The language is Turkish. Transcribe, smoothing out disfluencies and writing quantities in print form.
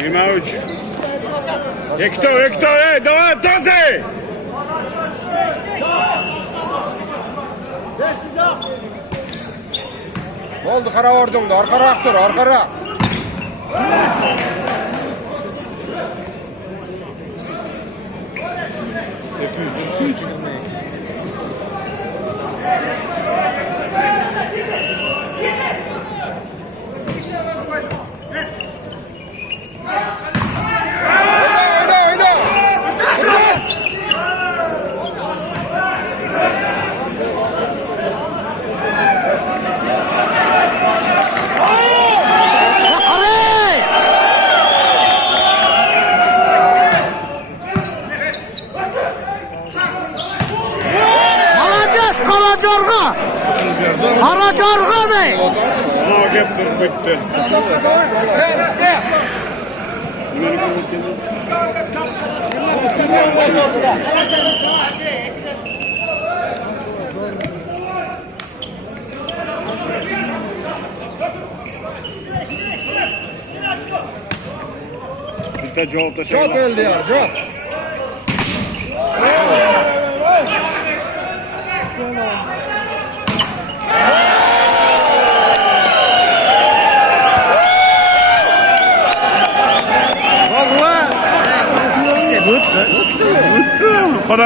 23. Hector, давай, Taze! Oldu kara ordum da arkara dur arkara. Karacarga ne? Ona getir bitti. Bitti cevapta şey. Çok öldü ya çok. Kadar